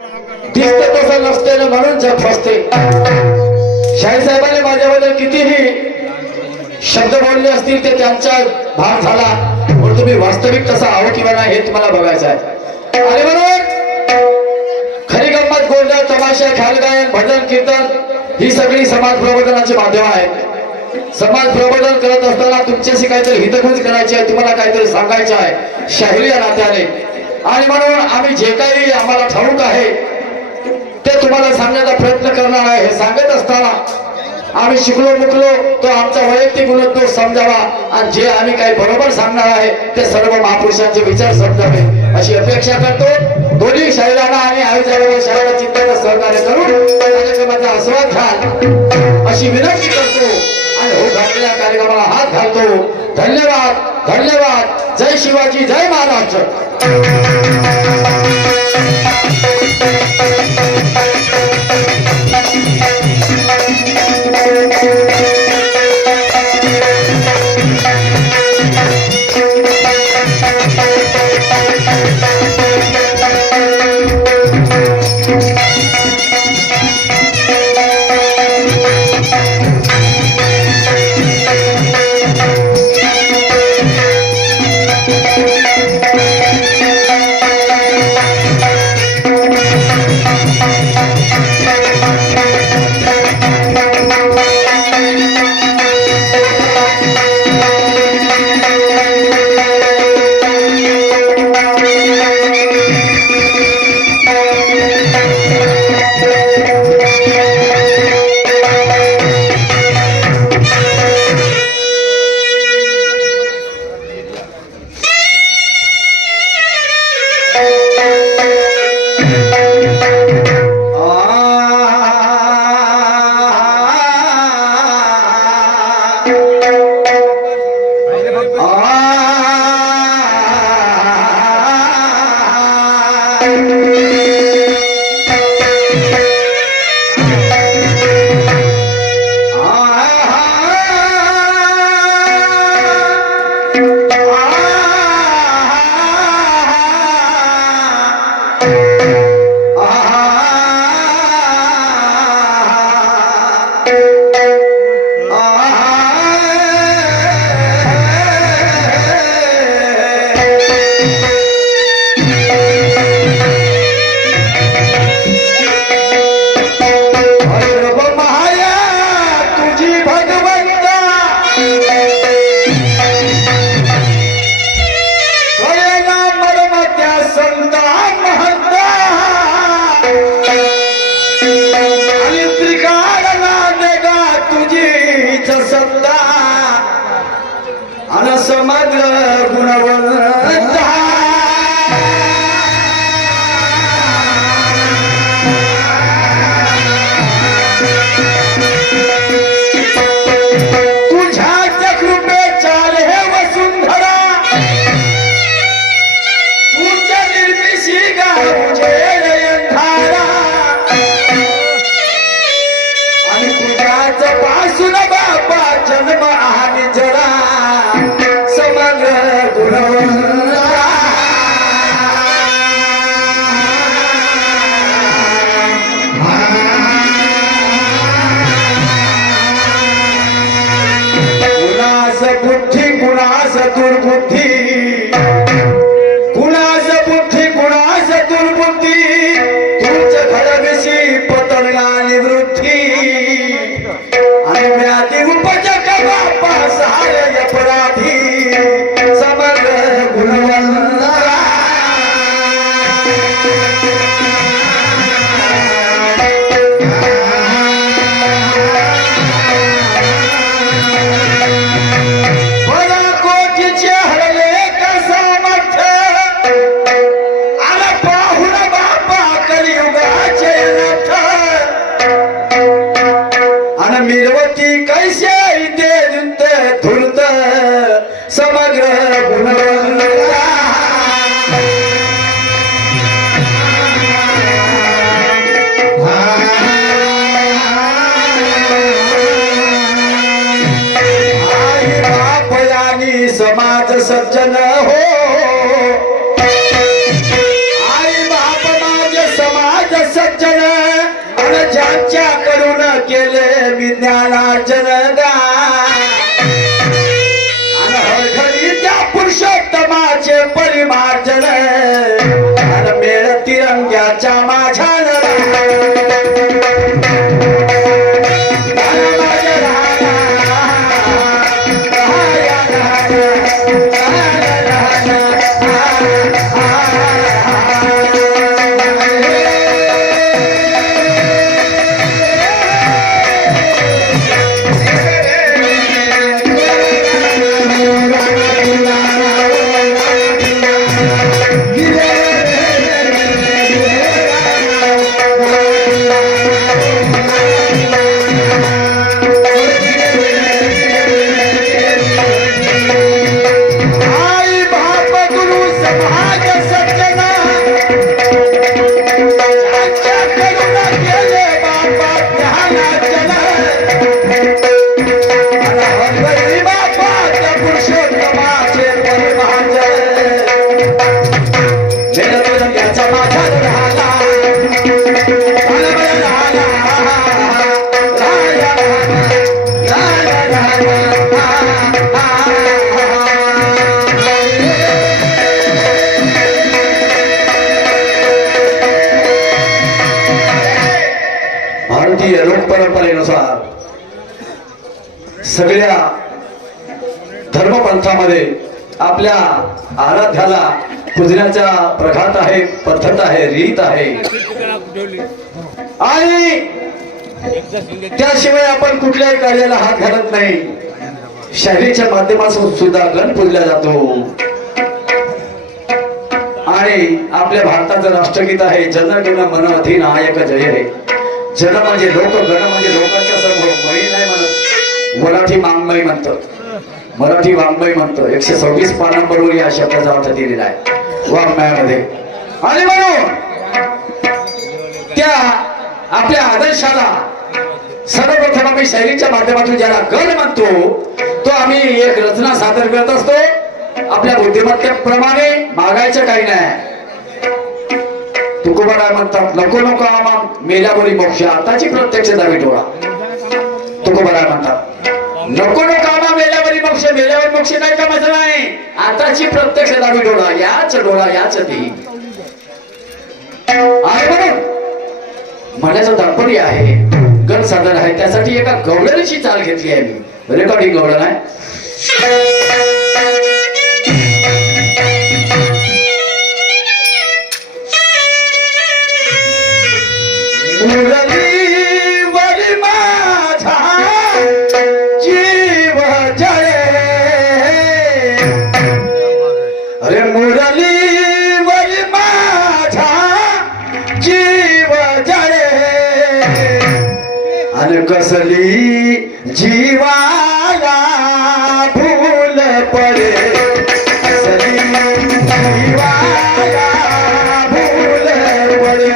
दिसते तसं नसते ना म्हणून जग फसते. शाहीसाहेबांनी माझ्याबद्दल कितीही शब्द बोलले असतील ते त्यांचा भाग झाला, पण तुम्ही वास्तविक कसा आहो किंवा नाही हे तुम्हाला बघायचं आहे. आणि म्हणून खरी गंमत, गोंधळ, तमाशा, ख्याल गायन, भजन, कीर्तन ही सगळी समाज प्रबोधनाची माध्यम आहेत. समाज प्रबोधन करत असताना तुमच्याशी काहीतरी हितगुज करायची आहे, तुम्हाला काहीतरी सांगायचं आहे शाहिरी या नात्याने. आणि म्हणून आम्ही जे काही आम्हाला ठाऊक आहे ते तुम्हाला सांगण्याचा प्रयत्न करणार आहे. हे सांगत असताना आम्ही शिकलो मुकलो तो आमचा वैयक्तिक गुणदोष समजावा, आणि जे आम्ही काही बरोबर सांगणार आहे ते सर्व महापुरुषांचे विचार समजावे अशी अपेक्षा करतो. दोन्ही शाहिरांना आणि आयुष्याबरोबर शाहिरा चिंतनाला सहकार्य करून कार्यक्रमाचा आस्वाद घ्याल अशी विनंती करतो आणि हो घातलेल्या कार्यक्रमाला हात घालतो. धन्यवाद, धन्यवाद. जय शिवाजी, जय महाराष्ट्र. समग्र गुणवंत तुझ्या कृपे चाले वसुंधरा, तुझ्या निर्मिशी गावचे अंधारा, आणि तुझ्याच पासून बापा जन्म आणि जरा कुणास दुर्बुद्धी, कुणास बुद्धी कुणास दुर्बुद्धी, तुझ घडविशी पतंगा निवृत्ती, आणि व्याधी उपजक बापा सहाय अपराधी समग्र गुणवंतरा. मिरवती कैसे इथे धुरत समग्र गुणवंतरा. आई बाप यानी समाज सज्जन हो, आई बाप माझे समाज सज्जन आणि ज्यांच्या करून केले विज्ञानार्जन आणि हरघडी त्या पुरुषोत्तमाचे परिमार्जन आणि मेळ तिरंग्याच्या माझ्या भारतीय लोक परंपरेनुसार सगळ्या धर्मपंथामध्ये आपल्या आराध्याला पूजण्याचा प्रघात आहे, पद्धत आहे, रीत आहे आणि त्याशिवाय आपण कुठल्याही कार्याला हात घालत नाही. शैलीच्या माध्यमातून सुद्धा गण पूजला जातो आणि आपल्या भारताचं राष्ट्रगीत आहे जन गण मन अधिनायक जय हे. जन म्हणजे लोक, गण म्हणजे लोकांच्या समोर. मही नाही म्हणत, मराठी वाङ्मय म्हणतं, मराठी वाङ्मय म्हणतं. 126 पानांबरोबर या शब्दाचा अर्थ दिलेला आहे वाङ्मयामध्ये. आणि म्हणून त्या आपल्या आदर्शाला सर्वप्रथम आम्ही शैलीच्या माध्यमातून ज्याला गण म्हणतो तो आम्ही एक रचना सादर करत असतो आपल्या बुद्धिमत्तेप्रमाणे. मागायचं काही नाही. तुकोबाराय म्हणतात नको नको आम्हा मेल्यावरी मोक्ष आताची प्रत्यक्ष दावी डोळा. तुकोबाराय म्हणतात नको नको आम्हा मेल्यावरी मोक्ष, मेल्यावर मोक्ष काय कामाचं नाही, आताची प्रत्यक्ष दावी डोळा. याच डोळा याच ती आहे. म्हणून म्हणण्याचं तात्पर्य आहे गण सादर आहे त्यासाठी एका गवळणीची चाल घेतली आहे मी. रेकॉर्डिंग गवळण आहे. मुरलीवरी माझा जीव जळे, अरे मुरलीवरी माझा जीव जळे आणि कसली जीवाला भूल पडे, कसली जीवाला भूल पडे.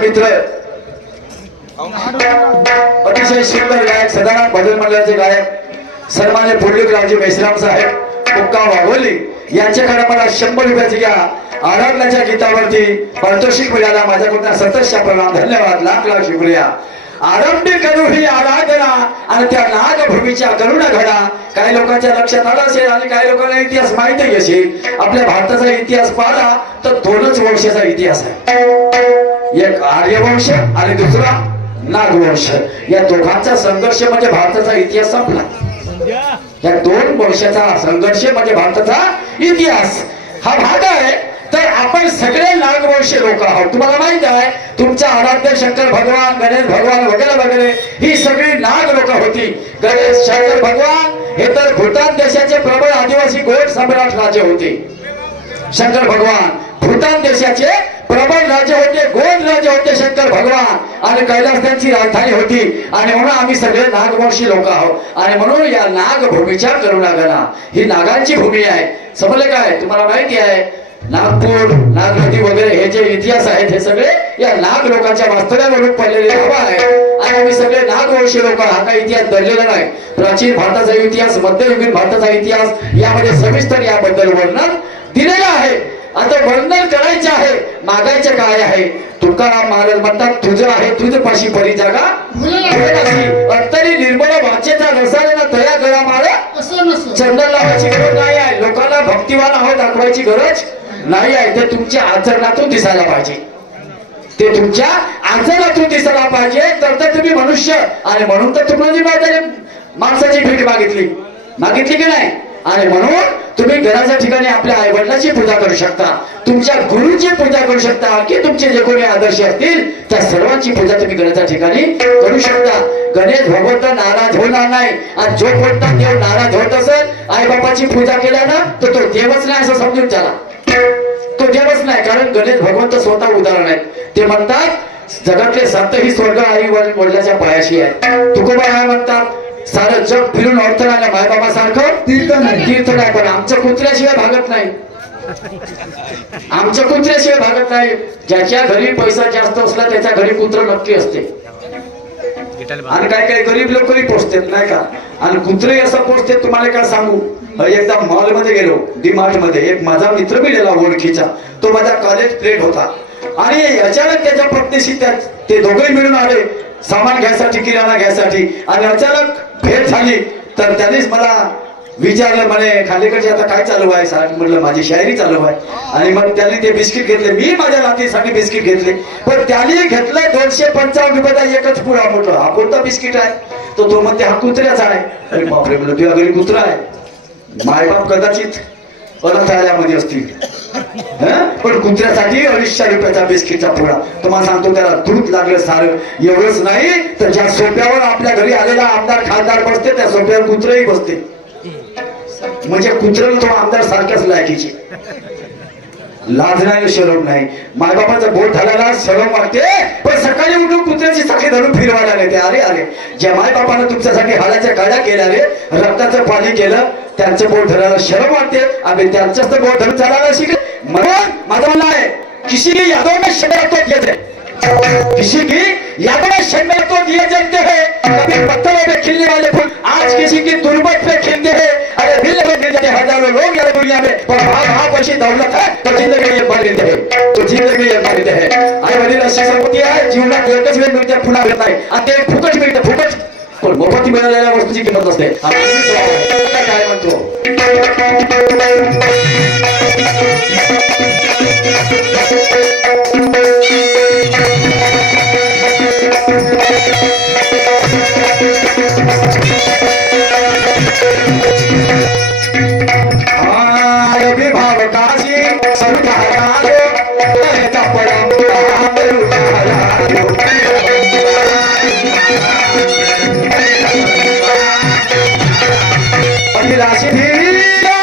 मित्र अतिशय सुंदर गायक सदानंद भजन मंडळाचे गायक सन्मान्य पुंडलिकरावजी मेश्राम साहेब मुक्काम वाघोली यांच्याकडे मला 100 रुपयाची घ्या आराधनाच्या गीतावरती पारितोषिक मिळाला माझ्याकडून सतत प्रणाम धन्यवाद लाख लाख शुक्रिया आरंभी करू ही आराधना आणि त्या नागभूमीच्या करुणा घडा काही लोकांच्या लक्षात आलं असेल आणि काही लोकांना इतिहास माहिती असेल आपल्या भारताचा इतिहास पाहिला तर 2च वंशाचा इतिहास आहे एक आर्यवंश आणि दुसरा नागवंश या दोघांचा संघर्ष म्हणजे भारताचा इतिहास संपला या 2 वंशाचा संघर्ष म्हणजे भारताचा इतिहास हा भाग आहे तर आपण सगळे नागवंशी लोक आहोत तुम्हाला माहित आहे तुमचा आराध्य शंकर भगवान गणेश भगवान वगैरे वगैरे ही सगळी नाग लोक होती गणेश शंकर भगवान हे तर भूतान देशाचे प्रबळ आदिवासी गोंड सम्राट राजे होते शंकर भगवान भूतान देशाचे प्रबळ राजे होते गोंड राजे होते शंकर भगवान आणि कैलास त्यांची राजधानी होती आणि म्हणून आम्ही सगळे नागवंशी लोक आहोत आणि म्हणून या नागभूमीच्या करुणागणा ही नागांची भूमी आहे समजले काय तुम्हाला माहिती आहे नागपूर नागनदी वगैरे हे जे इतिहास आहेत हे सगळे या नाग लोकांच्या वास्तव्यावरून पडलेले हवा आहे आणि आम्ही सगळे नागवंशी लोक हा काही इतिहास दडलेला नाही प्राचीन भारताचा इतिहास मध्ययुगीन भारताचा इतिहास यामध्ये सविस्तर याबद्दल वर्णन दिलेलं आहे आता वर्णन करायचे आहे मागायचे काय आहे तुकाराम महाराज म्हणतात तुझं आहे तुझ पाशी परी जागा अंतरी निर्मळ वाचेचा रसायना तया गळा मारा चंदन लावायची गरज नाही आहे लोकांना भक्तिवान आहोत दाखवायची गरज नाही आहे ते तुमच्या आचरणातून दिसायला पाहिजे ते तुमच्या आचरणातून दिसायला पाहिजे तर तुम्ही मनुष्य आणि म्हणून तर तुम्हाला माणसाची भेट मागितली की नाही आणि म्हणून तुम्ही घराच्या ठिकाणी आपल्या आई वडिलांची पूजा करू शकता तुमच्या गुरुची पूजा करू शकता की तुमचे जे कोणी आदर्श असतील त्या सर्वांची पूजा तुम्ही घराच्या ठिकाणी करू शकता गणेश भगवंत नाराज होणार नाही आणि जो कोणता देव नाराज होत असेल आई बापाची पूजा केल्यानं तर तो देवच नाही असं समजून चला तो देवच नाही कारण गणेश भगवंत स्वतः उदाहरण आहेत ते म्हणतात जगातले 7ही स्वर्ग आई वडिलाच्या पायाशी आहे तुकोबा काय म्हणतात सारं जग फिरून अडथळा नाही मायबाबा सारखं तीर्थ नाही पण आमचं कुत्र्याशिवाय भागत नाही आमच्या कुत्र्याशिवाय भागत नाही ज्याच्या घरी पैसा जास्त असला त्याच्या घरी कुत्र नक्की असते आणि काय गरीब लोकही पोचतात नाही का आणि कुत्रे असं पोचते तुम्हाला काय सांगू एकदा मॉल मध्ये गेलो डीमार्ट मध्ये एक माझा मित्र मिळाला ओळखीचा तो माझा कॉलेज फ्रेंड होता आणि अचानक त्याच्या पत्नीशी ते दोघेही मिळून आले सामान घ्यायसाठी किराणा घ्यायसाठी आणि अचानक भेट झाली तर त्यानेच मला विचारलं म्हणे खालीकडचे आता काय चालू आहे साहेब म्हटलं माझी शायरी चालू आहे आणि मग त्यांनी ते बिस्किट घेतले मी माझ्या नातीसाठी बिस्किट घेतले पण त्यांनी घेतलं 255 रुपयाचा एकच पुडा म्हटलं हा कोणता बिस्किट आहे तो म्हणते हा कुत्र्याचा आहे अरे बापरे म्हटलं तुझ्या घरी कुत्रा आहे मायबाप कदाचित अनाथालयामध्ये असतील पण कुत्र्यासाठी 250 रुपयाचा बिस्किटचा पुडा तुम्हाला सांगतो त्याला दूध लागलं सारं एवढंच नाही तर ज्या सोप्यावर आपल्या घरी आलेला आमदार खासदार बसते त्या सोप्यावर कुत्रही बसते म्हणजे कुत्र्याला तो आमदार सारख्याच लायकीचे लाज नाही शरम नाही मायबापाचा बोट घालायला शरम वाटते पण सकाळी उठून कुत्र्याची साखळी धरून फिरवायला नेते अरे अरे ज्या मायबापानं तुमच्यासाठी हाडाच्या गाड्या केल्या रे रक्ताचं पाणी केलं त्यांचं बोट धरायला शरम वाटते आम्ही त्यांचंच तर बोट धरून चालायला शिकले म्हणून माझं म्हणणं आहे किसी की यादों में शहर तो दिए थे किसी की यादों में शहर तो दिए जाते हैं कभी पत्थरों में खिलने वाले फूल आज किसी की तुरबत पे खिलते हैं अरे दिल में गिर जाते हजारों लोग यार दुनिया में पर हाँ पैसी दौलत है तो जिंदगी ये बाधित है तो जिंदगी ये बाधित है आई वडील अशी संपत्ती आहे जीवनात एकच वेळ मिळते पुन्हा मिळत नाही आणि ते फुकट मिळते फुकट पण मोफत मिळालेल्या वस्तूची किंमत नसते काय म्हणतो अभिभावकाची संतानाजो त्याचा परंपरा अभिलाषी धीरा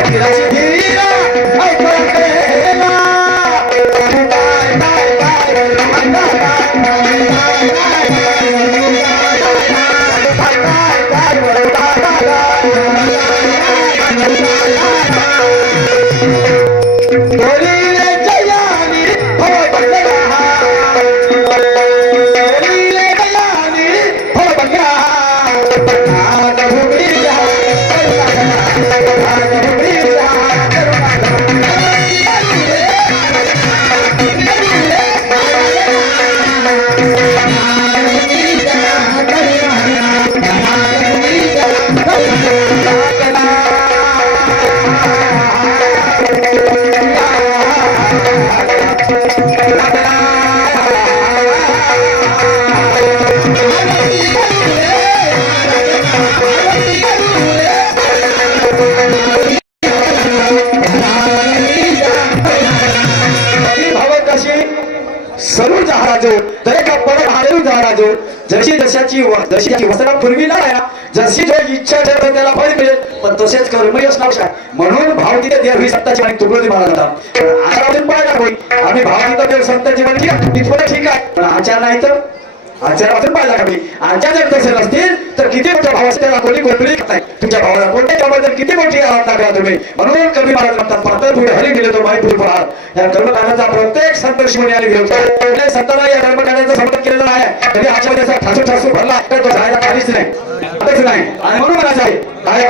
अभिलाषी धीरा सर्व जहाजो तरी का परत हारेल जहाजो जशी जशाची वस्त्रा पूर्वी नाही जशी जो इच्छा ठेवते त्याला फळ मिळेल पण तसेच कर्मयश नाव म्हणून भाव तिथे देव ही सत्ताची माहिती तुकडोजी महाराज आता पाहिला होई आम्ही भाव तिथे देव संतांची माहिती तिथपर्यंत ठीक आहे पण आचार नाही तर आचार वाचून पाहिला का मी आचार जर तसे नसतील तर किती मोठ्या भावाचे त्याला कोणी कोणतरी नाही तुमच्या भावाला कोणत्या कामाबद्दल किती मोठी आवाज टाकला तुम्ही म्हणून कवी महाराज म्हणतात पातळ पुढे हरी गेले तो माई पुढे पहा या कर्मकांडाचा प्रत्येक संत ऋषीमुनी आणि विरोध संतांना या कर्मकांडाचं समर्थन केलेलं नाही तरी आचार्य असा ठासून ठासून भरला तर तो जायला काहीच नाही आताच नाही आणि म्हणून म्हणायचं आहे काय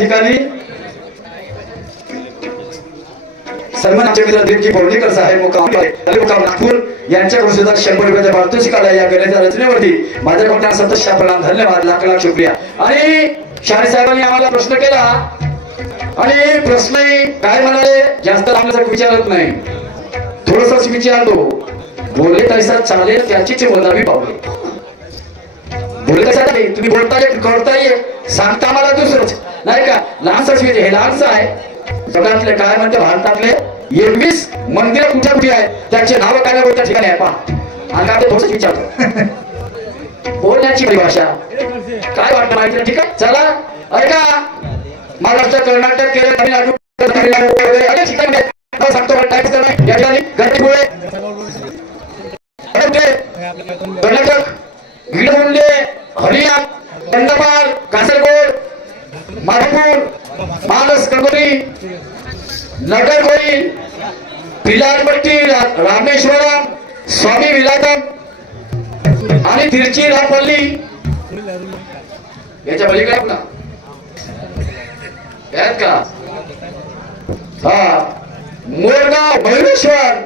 ठिकाणी सन्मान आमचे मित्र देवजी पवनीकर साहेब मुक्काम नागपूर यांच्याकडून सुद्धा 100 रुपयाच्या पारितोषिक आला या गणेशच्या रचनेवरती माझ्याकडून सतत प्रणाम धन्यवाद लाख लाख शुक्रिया। आणि शाळे साहेबांनी आम्हाला प्रश्न केला आणि प्रश्न काय म्हणाले जास्त लांबल्यासारखं विचारत नाही थोडंसंच विचारतो बोले तैसा चालेल त्याचीच वदावी पावले आहे तुम्ही बोलताय करताय सांगता मला दुसरंच नाही का लहानच हे लहानच आहे जगातले काय म्हणते भारतातले 21 मंदिर कुठे कुठे आहेत त्याचे नाव काय कोणत्या ठिकाणी आहे पहा आणि काय थोडंच विचारतो बोलण्याची परिभाषा काय वाटतं माहिती ठीक आहे चला ऐका महाराष्ट्र कर्नाटक केरळ तामिळनाडू अनेक ठिकाणी आहेत सांगतो या ठिकाणी गणपतीपुळे कर्नाटक गिडमुंडे हरियाणा कंदमाल कासरगोड माधवपूर मानस गंगोत्री नगरकोइल पिलारपट्टी रामेश्वरम स्वामी विलासम आणि तिरुचिरापल्ली याच्या पलीकडे आपला आहेत का हा मोरगाव भैरवेश्वर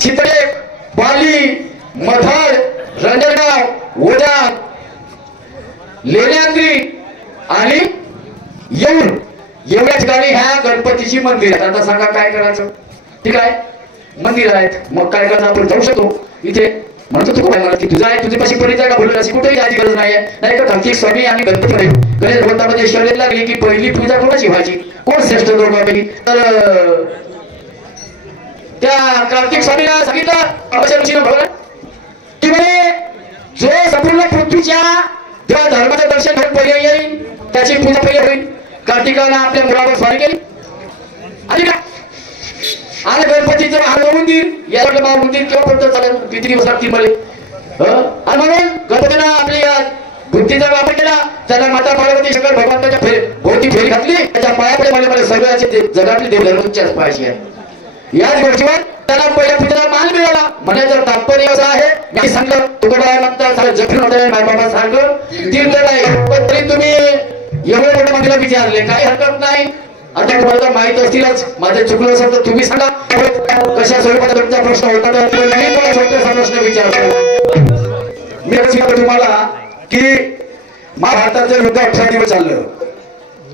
चितळे पाली मधाड रंजनगाव ओढा लेण्याद्री आणि येऊर एवढ्या ठिकाणी ह्या गणपतीची मंदिर आहेत आता सांगा काय करायचं ठीक आहे मंदिर आहेत मग काय करायचं आपण जाऊ शकतो इथे म्हणतो तू काय मला की तुझा आहे तुझी पाशी परिचय का बोलू अशी कुठेही जायची गरज नाहीये नाही का कार्तिक स्वामी आणि गणपती गणेश भगवंतामध्ये शर्यत लागली की पहिली पूजा कोणाची व्हायची कोण श्रेष्ठ दोघांपैकी तर त्या कार्तिक स्वामीला सांगितलं अवश्य ऋषीने भगवान की म्हणे जो संपूर्ण पृथ्वीच्या त्या धर्माचं दर्शन घेऊन पहिले येईल त्याची पूजा पहिले होईल कार्तिकाने आपल्या मुलावर स्वारी केली आणि गणपतीचं महादेव मंदिर याला महादेव मंदिर केव्हा पडतं चालेल किती दिवस लागतील मला आणि म्हणून गणपतीला आपल्या बुद्धीचा वापर केला त्याला माता पार्वती शंकर भगवंताच्या भोवती फेरी घातली त्याच्या पायापुढे मला सगळ्याचे जगातले देव धर्माच्याच पायाशी आहे याच गोष्टीवर त्याला पहिल्या पूजेला मान मिळाला म्हणायचं तात्पर्य असं आहे मी सांगलं तुकडा सारं जखमी होत आहे बाबा सारखं तीर्थ नाही पण तरी तुम्ही एवढे मोठे मंदिरा विचारले काही हरकत नाही आता तुम्हाला तर माहित असतीलच माझे चुकलं असेल तर तुम्ही सांगा कशा स्वरूपाचा तुमचा प्रश्न होता तर मी मला छोटासा प्रश्न विचारतो मी सांगतो तुम्हाला की महाभारताचं युद्ध 18 दिवस चाललं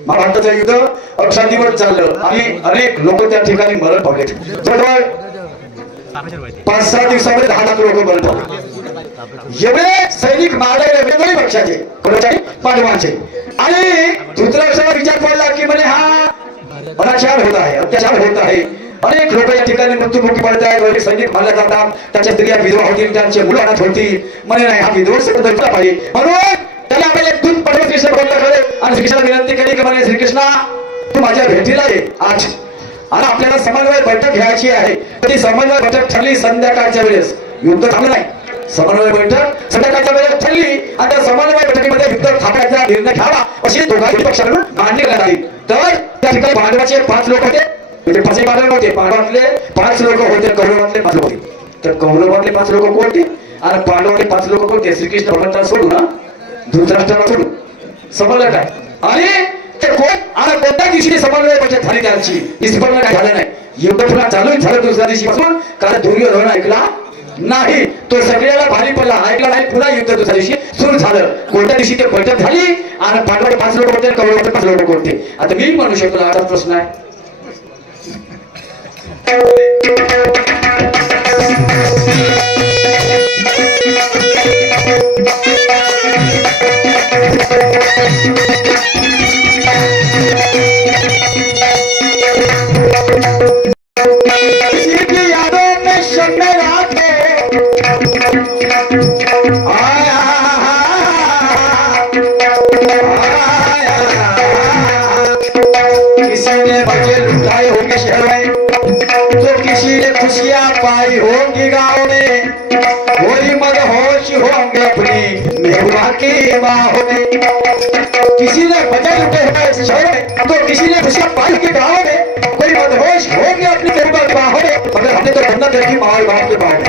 महाभारताचं युद्ध 18 दिवस चाललं आणि अनेक लोक त्या ठिकाणी मरण पावले जवळ 5-6 दिवसामध्ये 10 लाख लोक मरण पावले एवढे सैनिक मारले वेगवेगळे पक्षाचे कोणाचे पांडवांचे आणि धृतराष्ट्राला विचार पडला की म्हणे हा अनाचार होत आहे अत्याचार होत आहे अनेक लोक या ठिकाणी मृत्युमुखी पडत आहेत सैनिक मारले जातात त्याच्या स्त्रिया विधवा होतील त्यांचे मुलं अनाथ होतील म्हणे नाही हा विध्वंस पाहिजे म्हणून त्याला आपल्याला एक दूत पाठवून श्रीकृष्ण बोलला खरे आणि श्रीकृष्णाला विनंती केली की म्हणे श्रीकृष्णा तू माझ्या भेटीला ये आज आणि आपल्याला समन्वय बैठक घ्यायची आहे ती समन्वय बैठक ठरली संध्याकाळच्या वेळेस युद्ध थांबलं नाही समन्वय बैठक संध्याकाळच्या वेळेस ठरली आणि त्या समन्वय बैठकीमध्ये युद्ध थांबण्याचा निर्णय घ्यावा अशी दोघांनी पक्षाकडून मांडणी करण्यात आली तर त्या ठिकाणी पांडवाचे 5 लोक होते म्हणजे 5 पांडव होते पांडवातले 5 लोक होते कौरवातले 5 लोक होते तर कौरवातले 5 लोक कोणते आणि पांडवातले 5 लोक कोणते श्रीकृष्ण भगवंताला सोडून ना धृतराष्ट्राला सोडून समजलं काय आणि ते कोण आणि कोणत्या दिवशी समन्वय बैठक झाली त्यांची निष्पन्न काय झालं नाही युद्ध पुन्हा चालू झालं दुसऱ्या दिवशी पासून कारण दुर्योधन ऐकला नाही तो सगळ्याला भारी पडला ऐकला नाही पुन्हा युद्ध दुसऱ्या दिवशी सुरू झालं कोणत्या दिवशी ते बैठक झाली आणि पांडवाचे 5 लोक होते कौरवाचे 5 लोक होते आता मी म्हणू शकतो आता प्रश्न आहे खुशियां पाई होंगी गाँव में कोई मदहोश होंगे अपनी मेहुआ की बाहों में किसी ने बजट उठे हुए शहर में तो किसी ने खुशियां पाई के गाँव में कोई मदहोश होंगे अपनी मेहुआ की बाहों में मगर हमने तो धंधा देखी माहौल गाँव के बाहर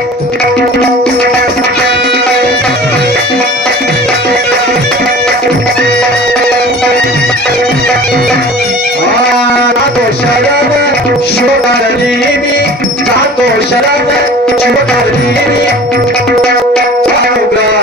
तो शरद शोधनी तो शरद शोधनी अनुग्रह